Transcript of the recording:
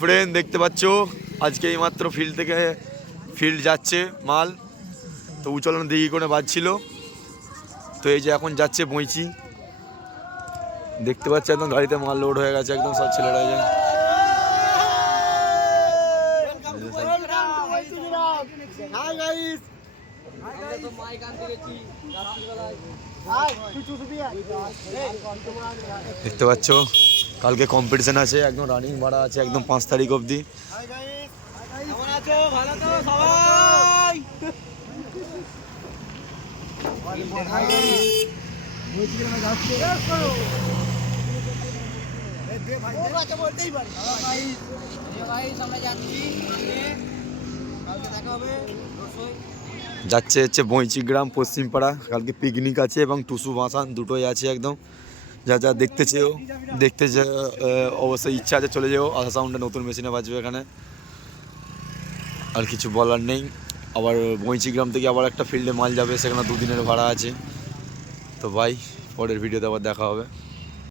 Friend দেখতে পাচ্ছ? আজকে এই মাত্র ফিল্ড থেকে ফিল্ড যাচ্ছে মাল। তো উচলন দিঘি করে বাজছিল। তো এই যে এখন যাচ্ছে বইচি। দেখতে পাচ্ছি একদম গাড়িতে মাল লোড হয়ে গেছে, একদম সব ছেলেরা এই যে। দেখতে পাচ্ছ? কালকে কম্পিটিশন আছে একদম রানিং ভাড়া আছে একদম পাঁচ তারিখ অবধি। যাচ্ছে হচ্ছে বইচি পশ্চিমপাড়া, কালকে পিকনিক আছে এবং টুসু বাসান দুটোই আছে একদম। যা যা দেখতে চেয়েও, দেখতে যে অবশ্যই ইচ্ছা আছে চলে যেও। আধা সাউন্ডে নতুন মেশিনে বাজবে এখানে। আর কিছু বলার নেই। আবার গ্রাম থেকে আবার একটা ফিল্ডে মাল যাবে, সেখানে দুদিনের ভাড়া আছে। তো ভাই, পরের ভিডিওতে আবার দেখা হবে।